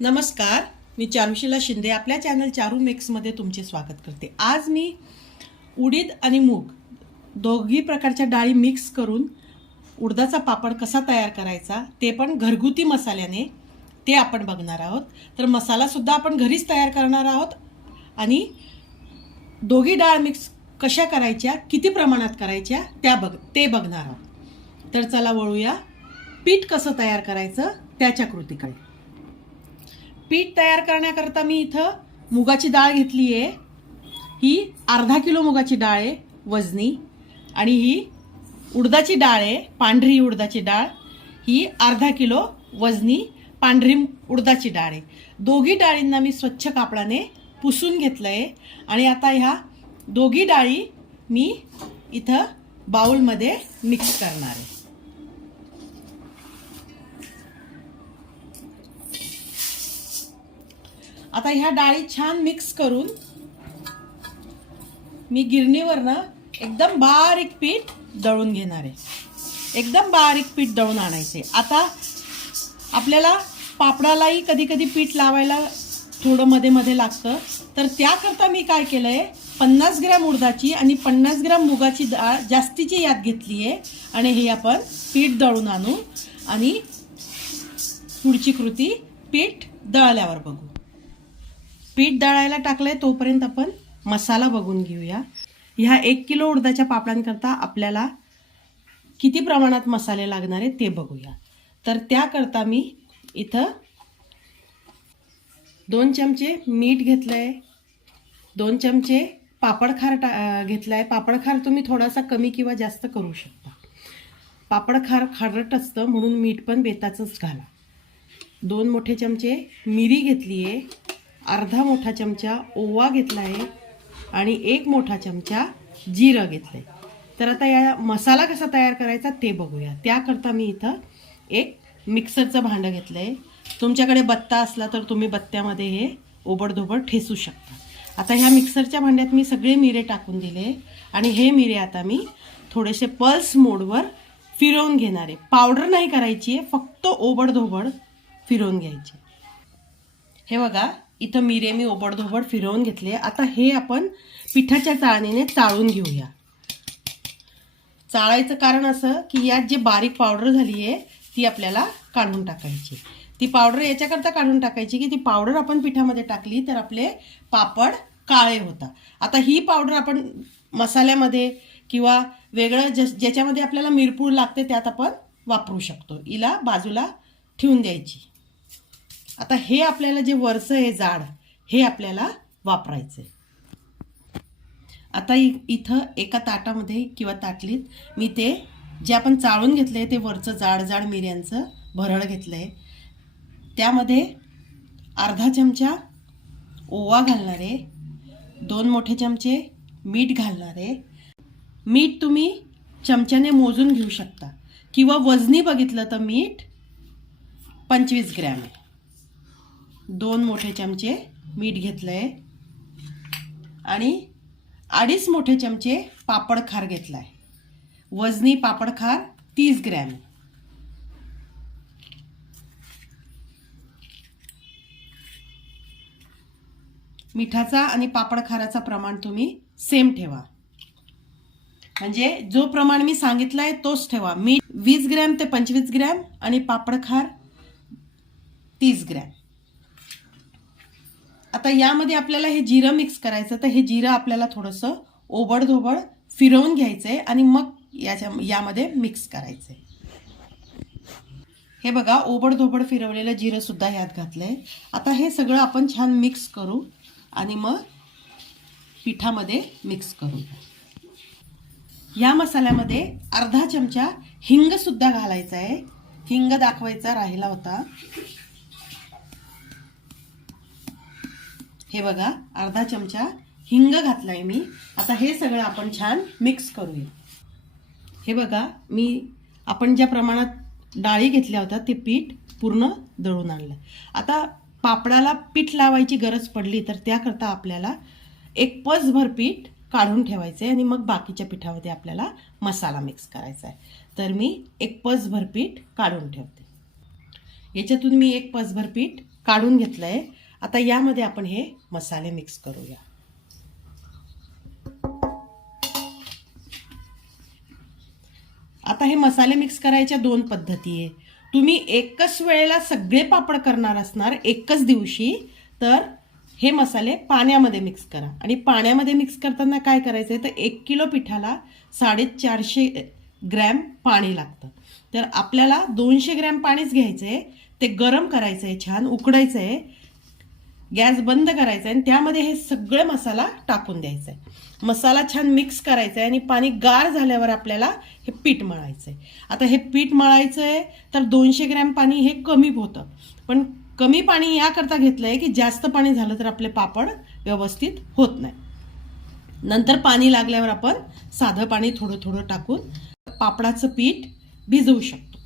नमस्कार. मी चारुशिला शिंदे आपल्या चॅनल चारू मेक्समध्ये तुमचे स्वागत करते. आज मी उडीद आणि मूग दोघी प्रकारच्या डाळी मिक्स करून उडदाचा पापड कसा तयार करायचा ते पण घरगुती मसाल्याने ते आपण बघणार आहोत. तर मसालासुद्धा आपण घरीच तयार करणार आहोत आणि दोघी डाळ मिक्स कशा करायच्या किती प्रमाणात करायच्या त्या बघ ते बघणार आहोत. तर चला वळूया पीठ कसं तयार करायचं त्याच्या कृतीकडे. पीठ तयार करण्याकरता मी इथं मुगाची डाळ घेतली आहे ही अर्धा किलो मुगाची डाळ आहे वजनी. आणि ही उडदाची डाळ आहे पांढरी उडदाची डाळ. ही अर्धा किलो वजनी पांढरी उडदाची डाळ आहे. दोघी डाळींना मी स्वच्छ कापडाने पुसून घेतलं आहे आणि आता ह्या दोघी डाळी मी इथं बाऊलमध्ये मिक्स करणार आहे. आता ह्या डाळी छान मिक्स करून मी गिरणीवरनं एकदम बारीक पीठ दळून घेणार आहे. एकदम बारीक पीठ दळून आणायचे. आता आपल्याला पापडालाही कधी कधी पीठ लावायला थोडं मध्ये मध्ये लागतं. तर त्याकरता मी काय केलं आहे पन्नास ग्रॅम उडदाची आणि पन्नास ग्रॅम मुगाची डाळ जास्तीची यात घेतली आहे. आणि हे आपण पीठ दळून आणू आणि पुढची कृती पीठ दळल्यावर बघू. पीठ दळायला टाकलंय तोपर्यंत आपण मसाला बघून घेऊया. ह्या एक किलो उडदाच्या पापडांकरता आपल्याला किती प्रमाणात मसाले लागणार आहेत ते बघूया. तर त्याकरता मी इथं दोन चमचे मीठ घेतलं आहे दोन चमचे पापडखार टा घेतला आहे पापडखार तुम्ही थोडासा कमी किंवा जास्त करू शकता. पापडखार खारट असतं म्हणून मीठ पण बेताचंच घाला. दोन मोठे चमचे मिरी घेतली आहे अर्धा मोठा चमचा ओवा घेतला आहे आणि एक मोठा चमचा जिरं घेतलं आहे तर आता या मसाला कसा तयार करायचा ते बघूया. त्याकरता मी इथं एक मिक्सरचं भांडं घेतलं आहे तुमच्याकडे बत्ता असला तर तुम्ही बत्त्यामध्ये हे ओबडधोबड ठेसू शकता. आता ह्या मिक्सरच्या भांड्यात मी सगळे मिरे टाकून दिले आणि हे मिरे आता मी थोडेसे पल्स मोडवर फिरवून घेणार आहे. पावडर नाही करायची आहे फक्त ओबडधोबड फिरवून घ्यायची हे बघा इथं मिरे मी ओबडधोबड फिरवून घेतले. आता हे आपण पिठाच्या चाळणीने चाळून घेऊया. चाळायचं कारण असं की यात जे बारीक पावडर झाली आहे ती आपल्याला काढून टाकायची. ती पावडर याच्याकरता काढून टाकायची की ती पावडर आपण पिठामध्ये टाकली तर आपले पापड काळे होतात. आता ही पावडर आपण मसाल्यामध्ये किंवा वेगळं ज ज्याच्यामध्ये आपल्याला मिरपूड लागते त्यात आपण वापरू शकतो. हिला बाजूला ठेवून द्यायची. आता हे आपल्याला जे वरचं हे जाड हे आपल्याला वापरायचं आहे आता इथं एका ताटामध्ये किंवा ताटलीत मी ते जे आपण चाळून घेतलं आहे ते वरचं जाड जाड मिऱ्यांचं भरड घेतलं आहे त्यामध्ये अर्धा चमचा ओवा घालणारे दोन मोठे चमचे मीठ घालणारे. मीठ तुम्ही चमच्याने मोजून घेऊ शकता. किंवा वजनी बघितलं तर मीठ पंचवीस ग्रॅम आहे. दोन मोठे चमचे मीठ घेतलं आहे आणि अडीच मोठे चमचे पापड खार घेतला आहे वजनी पापड खार तीस ग्रॅम. मिठाचा आणि पापड खाराचा प्रमाण तुम्ही सेम ठेवा. म्हणजे जो प्रमाण मी सांगितला आहे तोच ठेवा. मीठ वीस ग्रॅम ते पंचवीस ग्रॅम आणि पापड खार तीस ग्रॅम. आता यामध्ये आपल्याला हे जिरं मिक्स करायचं तर हे जिरं आपल्याला थोडंसं ओबडधोबड फिरवून घ्यायचं आहे आणि मग याच्या यामध्ये मिक्स करायचं आहे हे बघा ओबडधोबड फिरवलेलं जिरं सुद्धा ह्यात घातलं आहे आता हे सगळं आपण छान मिक्स करू आणि मग पिठामध्ये मिक्स करू. या मसाल्यामध्ये अर्धा चमचा हिंगसुद्धा घालायचा आहे हिंग दाखवायचा राहिला होता. हे बघा अर्धा चमचा हिंग घातलाय मी. आता हे सगळं आपण छान मिक्स करूया. हे बघा मी आपण ज्या प्रमाणात डाळी घेतल्या होत्या ते पीठ पूर्ण दळून आणलं. आता पापडाला पीठ लावायची गरज पडली तर त्याकरता आपल्याला एक पसभर पीठ काढून ठेवायचं आहे आणि मग बाकीच्या पिठामध्ये आपल्याला मसाला मिक्स करायचा आहे तर मी एक पसभर पीठ काढून ठेवते. याच्यातून मी एक पसभर पीठ काढून घेतलं आहे आता यामध्ये आपण हे मसाले मिक्स करूया. आता हे मसाले मिक्स करायच्या दोन पद्धती आहे. तुम्ही एकच वेळेला सगळे पापड करणार असणार एकच दिवशी तर हे मसाले पाण्यामध्ये मिक्स करा. आणि पाण्यामध्ये मिक्स करताना काय करायचं आहे तर एक किलो पिठाला साडेचारशे ग्रॅम पाणी लागतं. तर आपल्याला दोनशे ग्रॅम पाणीच घ्यायचं आहे ते गरम करायचं आहे छान उकडायचं आहे गॅस बंद करायचा आहे आणि त्यामध्ये हे सगळं मसाला टाकून द्यायचा आहे मसाला छान मिक्स करायचा आहे आणि पाणी गार झाल्यावर आपल्याला हे पीठ मळायचं आहे आता हे पीठ मळायचं आहे तर दोनशे ग्रॅम पाणी हे कमी होतं. पण कमी पाणी याकरता घेतलं आहे की जास्त पाणी झालं तर आपले पापड व्यवस्थित होत नाही. नंतर पाणी लागल्यावर आपण साधं पाणी थोडं थोडं टाकून पापडाचं पीठ भिजवू शकतो.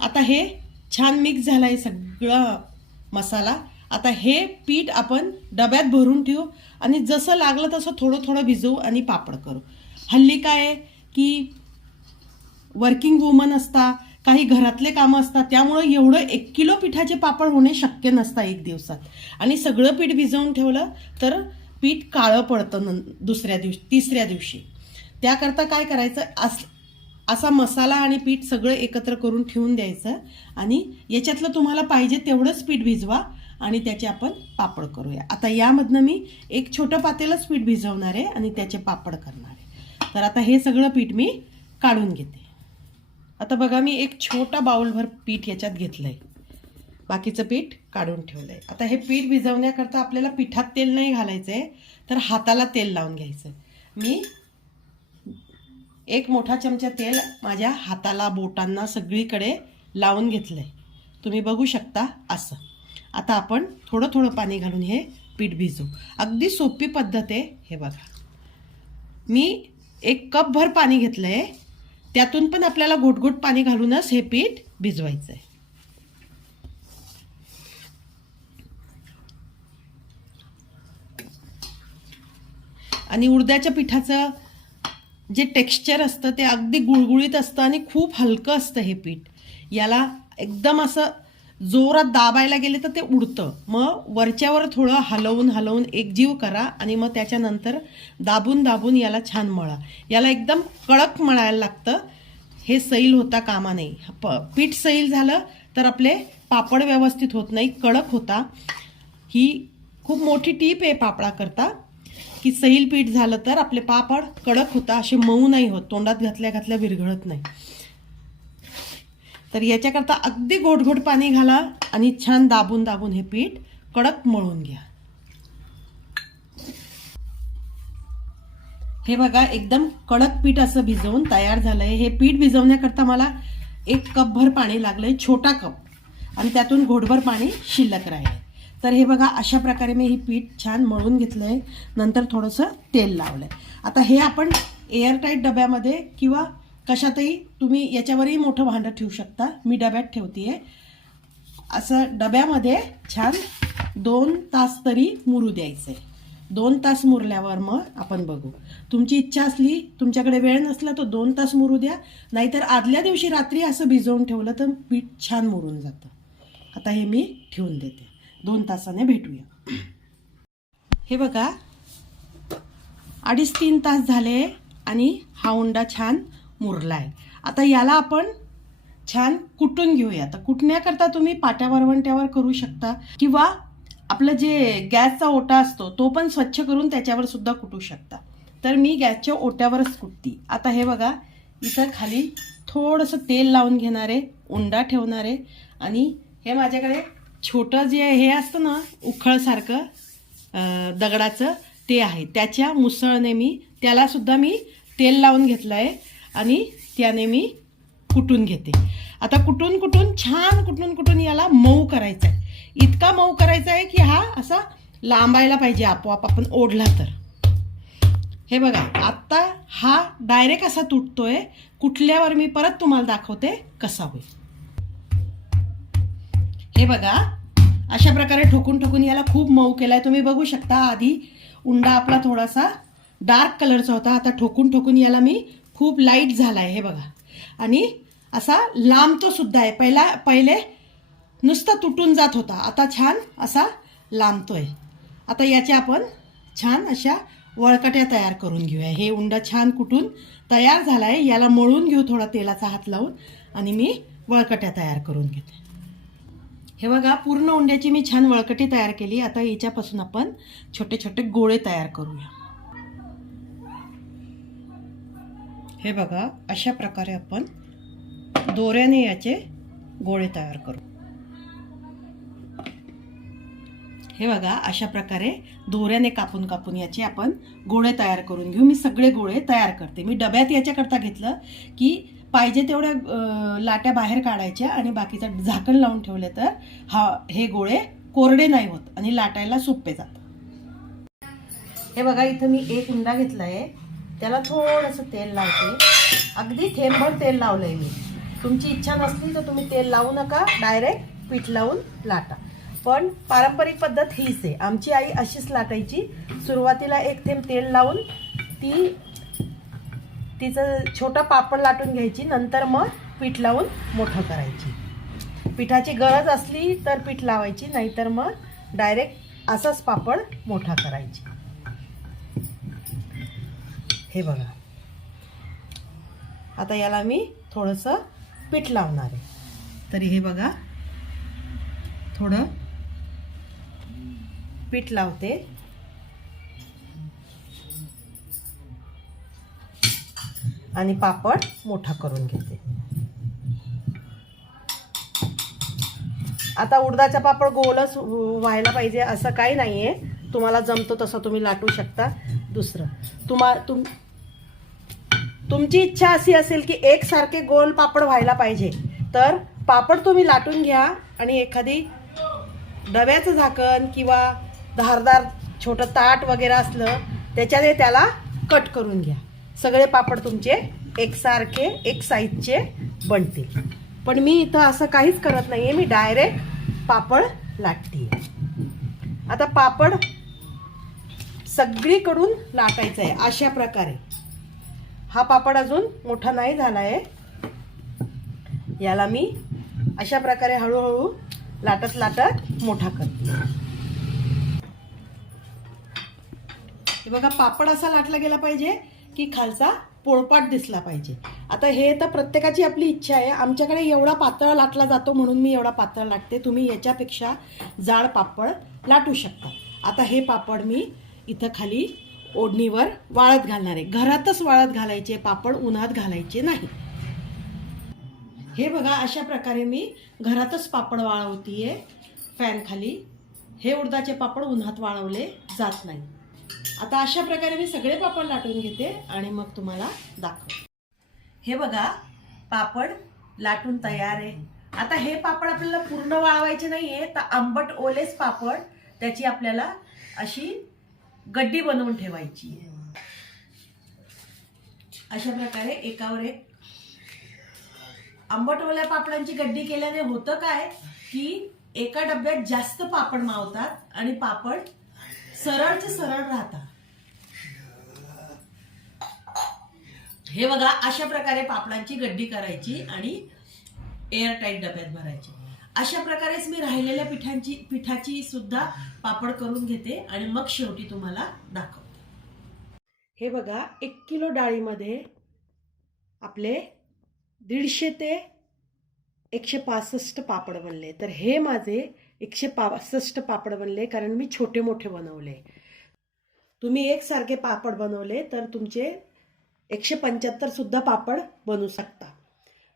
आता हे छान मिक्स झालं आहे सगळं मसाला. आता हे पीठ आपण डब्यात भरून ठेवू आणि जसं लागलं तसं थोडं थोडं भिजवू आणि पापड करू. हल्ली काय आहे की वर्किंग वुमन असता काही घरातले कामं असतात त्यामुळं एवढं एक किलो पिठाचे पापड होणे शक्य नसतं एक दिवसात. आणि सगळं पीठ भिजवून ठेवलं तर पीठ काळं पडतं न दुसऱ्या दिवशी तिसऱ्या दिवशी. त्याकरता काय करायचं? अस असा मसाला आणि पीठ सगळं एकत्र करून ठेवून द्यायचं आणि याच्यातलं तुम्हाला पाहिजे तेवढंच पीठ भिजवा आणि त्याचे आपण पापड करूया. आता यामधनं मी एक छोटं पातेलंच पीठ भिजवणार आहे आणि त्याचे पापड करणार आहे. तर आता हे सगळं पीठ मी काढून घेते. आता बघा मी एक छोटा बाउलभर पीठ याच्यात घेतलं आहे बाकीचं पीठ काढून ठेवलं आहे आता हे पीठ भिजवण्याकरता आपल्याला पिठात तेल नाही घालायचं आहे तर हाताला तेल लावून घ्यायचं मी एक मोठा चमचा तेल माझ्या हाताला बोटांना सगळीकडे लावून घेतलं आहे तुम्ही बघू शकता असं. आता आपण थोडं थोडं पाणी घालून हे पीठ भिजू. अगदी सोपी पद्धत आहे हे बघा. मी एक कपभर पाणी घेतलं आहे त्यातून पण आपल्याला घोटघोट पाणी घालूनच हे पीठ भिजवायचं आहे आणि उडद्याच्या पिठाचं जे टेक्स्चर असतं ते अगदी गुळगुळीत असतं आणि खूप हलकं असतं हे पीठ. याला एकदम असं जोरात दाबायला गेले तर ते उडतं. मग वरच्यावर थोडं हलवून हलवून एकजीव करा आणि मग त्याच्यानंतर दाबून दाबून याला छान मळा. याला एकदम कडक मळायला लागतं. हे सैल होता कामा नाही प पीठ सैल झालं तर आपले पापड व्यवस्थित होत नाही कडक होता. ही खूप मोठी टीप आहे पापडाकरता की सैल पीठ झालं तर आपले पापड कडक होता असे मऊ नाही होत तोंडात घातल्या घातल्या विरघळत नाही. तर याच्याकरता अगदी घोटघोट पाणी घाला आणि छान दाबून दाबून हे पीठ कडक मळून घ्या. हे बघा एकदम कडक पीठ असं भिजवून तयार झालं आहे हे पीठ भिजवण्याकरता मला एक कपभर पाणी लागलंय छोटा कप. आणि त्यातून घोटभर पाणी शिल्लक राहील. तर हे बघा अशा प्रकारे मी हे पीठ छान मळून घेतलं आहे नंतर थोडंसं तेल लावलं आहे आता हे आपण एअरटाईट डब्यामध्ये किंवा कशातही तुम्ही याच्यावरही मोठं भांडं ठेवू शकता. मी डब्यात ठेवते असं डब्यामध्ये छान दोन तास तरी मुरू द्यायचे दोन तास मुरल्यावर मग आपण बघू. तुमची इच्छा असली तुमच्याकडे वेळ नसला तर दोन तास मुरू द्या. नाहीतर आदल्या दिवशी रात्री असं भिजवून ठेवलं तर पीठ छान मुरून जातं. आता हे मी ठेवून देते. दोन तासाने भेटूया. हे बघा. अडीच तीन तास झाले आणि हा उंडा छान मुरला आहे आता याला आपण छान कुटून घेऊया. आता कुटण्याकरता तुम्ही पाट्या वरवंट्यावर करू शकता किंवा आपलं जे गॅसचा ओटा असतो तो पण स्वच्छ करून त्याच्यावर सुद्धा कुटू शकता. तर मी गॅसच्या ओट्यावरच कुटती. आता हे बघा इथं खाली थोडंसं तेल लावून घेणार आहे उंडा ठेवणार आहे आणि हे माझ्याकडे छोटं जे हे असतं ना उखळसारखं दगडाचं ते आहे. त्याच्या मुसळने मी त्यालासुद्धा मी तेल लावून घेतलं आहे आणि त्याने मी कुटून घेते. आता कुटून कुटून छान कुटून कुटून याला मऊ करायचा आहे इतका मऊ करायचा आहे की हा असा लांबायला पाहिजे आपोआप आपण ओढला तर. हे बघा आत्ता हा डायरेक्ट असा तुटतोय. कुठल्यावर मी परत तुम्हाला दाखवते कसा होईल. हे बघा अशा प्रकारे ठोकून ठोकून याला खूप मऊ केलाय. तुम्ही बघू शकता आधी उंडा आपला थोडासा डार्क कलरचा होता. आता ठोकून ठोकून याला मी खूप लाइट झाला आहे हे बघा. आणि असा लांब तो सुद्धा आहे. पहिला पहिले नुसता तुटून जात होता. आता छान असा लांबतो आहे आता याच्या आपण छान अशा वळकट्या तयार करून घेऊया. हे उंडा छान कुटून तयार झाला आहे याला मळून घेऊ थोडा तेलाचा हात लावून आणि मी वळकट्या तयार करून घेते. हे बघा पूर्ण उंड्याची मी छान वळकटी तयार केली. आता याच्यापासून आपण छोटे छोटे गोळे तयार करूया. हे बघा अशा प्रकारे आपण दोऱ्याने याचे गोळे तयार करू. हे बघा अशा प्रकारे दोऱ्याने कापून कापून याचे आपण गोळे तयार करून घेऊ. मी सगळे गोळे तयार करते. मी डब्यात याच्याकरता घेतलं की पाहिजे तेवढ्या लाट्या बाहेर काढायच्या आणि बाकीचं झाकण लावून ठेवले तर हा हे गोळे कोरडे नाही होत आणि लाटायला सोपे जातात. हे बघा इथं मी एक उंडा घेतला आहे त्याला थोडंसं तेल लावते. अगदी थेंबभर तेल लावलंय मी. तुमची इच्छा नसली तर तुम्ही तेल लावू नका. डायरेक्ट पीठ लावून लाटा. पण पारंपरिक पद्धत हीच आहे. आमची आई अशीच लाटायची. सुरुवातीला एक थेंब तेल लावून ती तिचं छोटं पापड लाटून घ्यायची. नंतर मग पीठ लावून मोठं करायची. पिठाची गरज असली तर पीठ लावायची. नाहीतर मग डायरेक्ट असाच पापड मोठा करायची. हे बघा. आता याला मी थोडंसं पीठ लावणार आहे. तरी हे बघा. थोडं पीठ लावते. आणि पापड मोठा करून घेते. आता उडदाचा पापड गोलच व्हायला पाहिजे असं काही नाही आहे तुम्हाला जमतो तसं तुम्ही लाटू शकता. दुसरं तुम्हा तुम तुमची इच्छा अशी असेल की एकसारखे गोल पापड व्हायला पाहिजे तर पापड तुम्ही लाटून घ्या आणि एखादी डब्याचं झाकण किंवा धारदार छोटं ताट वगैरे असलं त्याच्याने त्याला कट करून घ्या. सगळे पापड तुमचे एकसारखे एक साईजचे बनतील. पण मी इथं असं काहीच करत नाही आहे मी डायरेक्ट पापड लाटते आता पापड सगळीकडून लाटायचं आहे अशा प्रकारे. हा पापड अजून मोठा नाही झाला आहे याला मी अशा प्रकारे हळूहळू लाटत लाटत मोठा करते. बघा पापड असा लाटला गेला पाहिजे की खालचा पोळपाट दिसला पाहिजे. आता हे तर प्रत्येकाची आपली इच्छा आहे. आमच्याकडे एवढा पातळ लाटला जातो म्हणून मी एवढा पातळ लाटते. तुम्ही याच्यापेक्षा जाड पापड लाटू शकता. आता हे पापड मी इथं खाली ओढणीवर वाळत घालणार आहे. घरातच वाळत घालायचे पापड उन्हात घालायचे नाही. हे बघा अशा प्रकारे मी घरातच पापड वाळवतीये. फॅन खाली. हे उडदाचे पापड उन्हात वाळवले जात नाही. आता अशा प्रकारे मी सगळे पापड लाटून घेते आणि मग तुम्हाला दाखव हे बघा पापड लाटून तयार आहे. आता हे पापड आपल्याला पूर्ण वाळवायचे नाही आहे तर आंबट ओलेच पापड त्याची आपल्याला अशी गड्डी बनवून ठेवायची. अशा प्रकारे एकावर एक. आंबट ओल्या पापडांची गड्डी केल्याने होतं काय? की एका डब्यात जास्त पापड मावतात आणि पापड सरळचे सरळ राहतात. हे बघा अशा प्रकारे पापडांची गड्डी करायची आणि एअर टाईट डब्यात भरायची. अशा प्रकारेच मी राहिलेल्या पिठांची पिठाची सुद्धा पापड करून घेते आणि मग शेवटी तुम्हाला दाखवते. हे बघा एक किलो डाळीमध्ये आपले दीडशे ते एकशे पासष्ट पापड बनले. तर हे माझे एकशे पासष्ट पापड बनले कारण मी छोटे मोठे बनवले. तुम्ही एकसारखे पापड बनवले तर तुमचे एकशे पंच्याहत्तरसुद्धा पापड बनू शकता.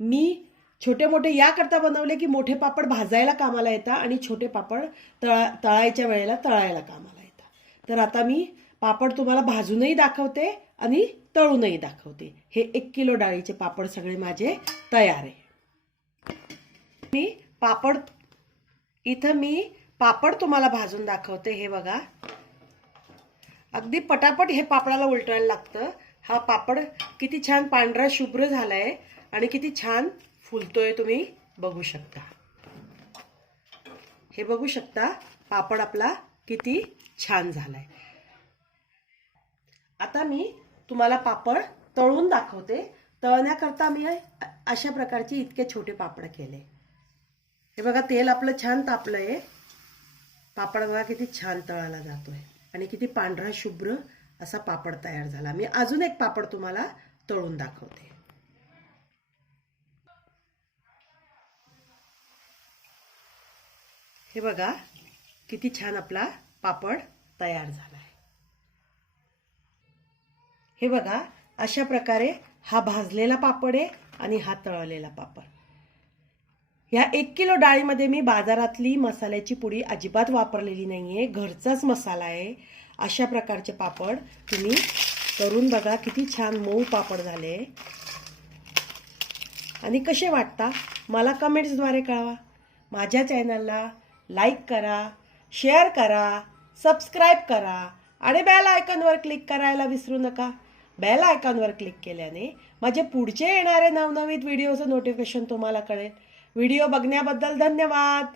मी छोटे मोठे याकरता बनवले की मोठे पापड भाजायला कामाला येतात आणि छोटे पापड तळा तळायच्या वेळेला तळायला कामाला येतात. तर आता मी पापड तुम्हाला भाजूनही दाखवते आणि तळूनही दाखवते. हे एक किलो डाळीचे पापड सगळे माझे तयार आहे. मी पापड इथं मी पापड तुम्हाला भाजून दाखवते. हे बघा. अगदी पटापट हे पापडाला उलटायला लागतं. हा पापड किती छान पांढरा शुभ्र झालाय आणि किती छान फुलतोय तुम्ही बघू शकता. हे बघू शकता पापड आपला किती छान झालाय. आता मी तुम्हाला पापड तळून दाखवते. तळण्याकरता मी अशा प्रकारचे इतके छोटे पापड केले. हे बघा तेल आपलं छान तापलं आहे पापड बघा किती छान तळाला जातोय. आणि किती पांढरा शुभ्र असा पापड तयार झाला. मी अजून एक पापड तुम्हाला तळून दाखवते. हे बघा किती छान आपला पापड तयार झाला आहे हे बघा अशा प्रकारे हा भाजलेला पापड आहे आणि हा तळलेला पापड. ह्या एक किलो डाळीमध्ये मी बाजारातली मसाल्याची पुडी अजिबात वापरलेली नाही आहे घरचाच मसाला आहे. अशा प्रकारचे पापड तुम्ही करून बघा किती छान मऊ पापड झाले. आणि कसे वाटता? मला कमेंट्सद्वारे कळवा. माझ्या चॅनलला लाईक करा शेअर करा सबस्क्राईब करा आणि बेल आयकॉनवर क्लिक करायला विसरू नका. बेल आयकॉनवर क्लिक केल्याने माझे पुढचे येणारे नवनवीन व्हिडिओचं नोटिफिकेशन तुम्हाला कळेल. व्हिडिओ बघण्याबद्दल धन्यवाद.